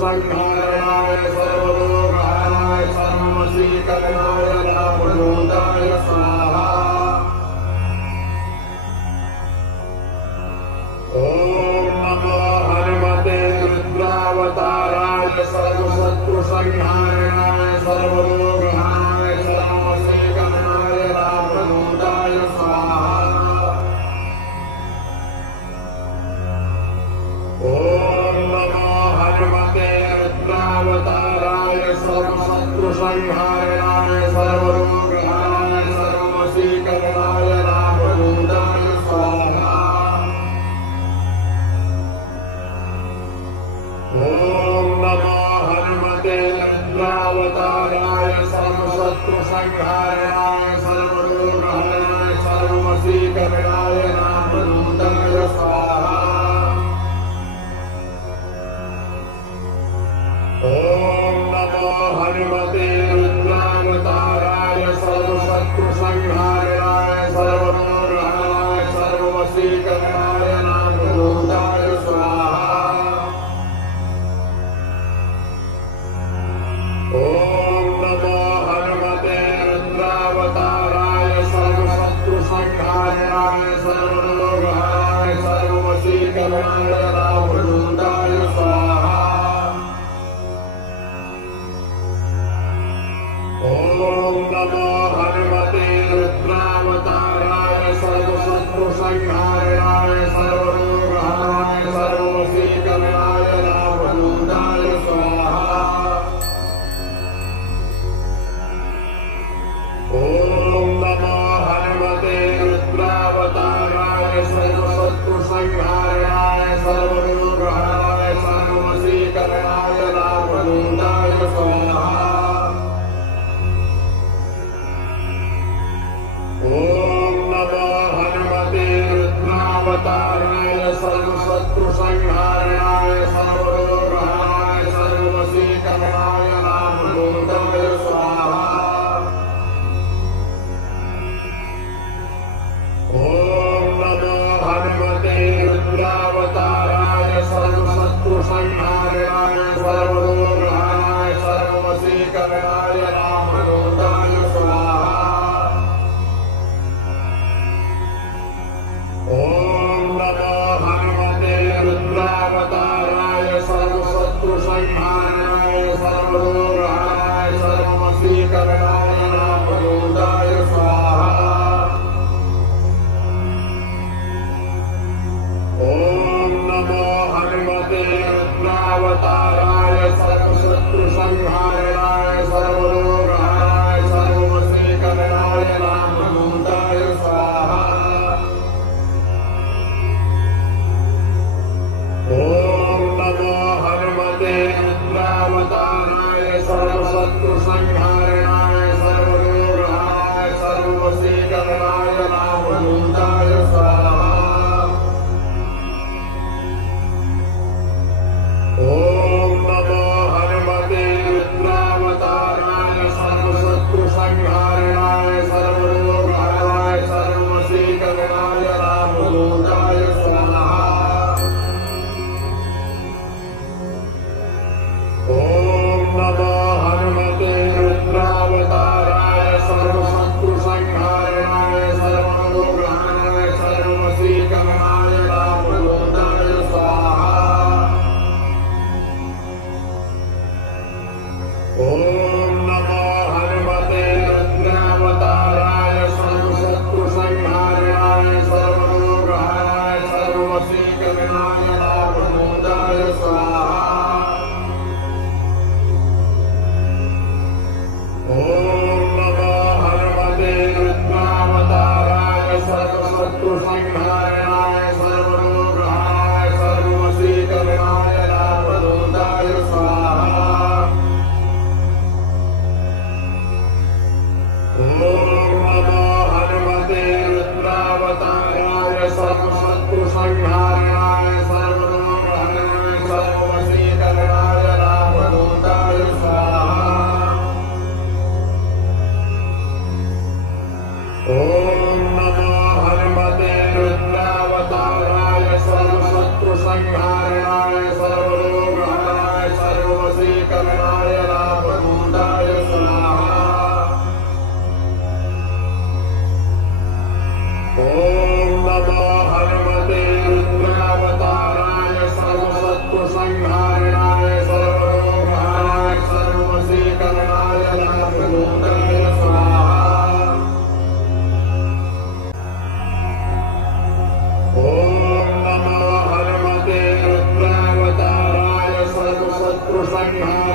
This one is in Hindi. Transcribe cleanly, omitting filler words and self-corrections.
शत्रुसंहारणाय सर्वरोगहराय सर्ववशीकरणाय रामदूताय स्वाहा। ओम नमो हनुमते रुद्रावताराय सर्वशत्रुसंहारणाय सर्वरोगहराय सर्ववशीकरणाय रामदूताय स्वाहा। ओम नमो हनुमते रुद्रावताराय सर्वशत्रुसंहारणाय सर्वरोगहराय सर्ववशीकरणाय रामदूताय स्वाहा। ओम नमो हनुमते रुद्रावताराय सर्वशत्रुसंहारणाय सर्वरोगहराय सर्ववशीकरणाय रामदूताय स्वाहा। ओम नमो हनुमते रुद्रावताराय सर्वशत्रुसंहारणाय सर्वरोगहराय सर्ववशीकरणाय रामदूताय स्वाहा। ओम नमो हनुमते रुद्रावताराय सर्वशत्रुसंहारणाय सर्वरोगहराय सर्ववशीकरणाय रामदूताय स्वाहा। ओम नमो हनुमते रुद्रावताराय सर्वशत्रुसंहारणाय सर्वरोगहराय सर्ववशीकरणाय रामदूताय स्वाहा। ओम नमो हनुमते रुद्रावताराय सर्वशत्रुसंहारणाय सर्वरोगहराय सर्ववशीकरणाय रामदूताय स्वाहा। ओम नमो हनुमते रुद्रावताराय सर्वशत्रुसंहारणाय सर्वरोगहराय सर्ववशीकरणाय रामदूताय स्वाहा। ओम नमो हनुमते रुद्रावताराय सर्वशत्रुसंहारणाय सर्वरोगहराय सर्ववशीकरणाय रामदूताय स्वाहा। ओम नमो हनुमते रुद्रावताराय सर्वशत्रुसंहारणाय सर्वरोगहराय सर्ववशीकरणाय रामदूताय स्वाहा। ओम नमो हनुमते रुद्रावताराय सर्वशत्रुसंहारणाय सर्वरोगहराय सर्ववशीकरणाय रामदूताय स्वाहा। ओम नमो हनुमते रुद्रावताराय सर्वशत्रुसंहारणाय सर्वरोगहराय सर्ववशीकरणाय रामदूताय स्वाहा। ओम नमो हनुमते रुद्रावताराय सर्वसीकरणाय नामभूताय स्वाहा। ॐ नमो हनुमते रुद्रावताराय सर्वशत्रुसंहाराय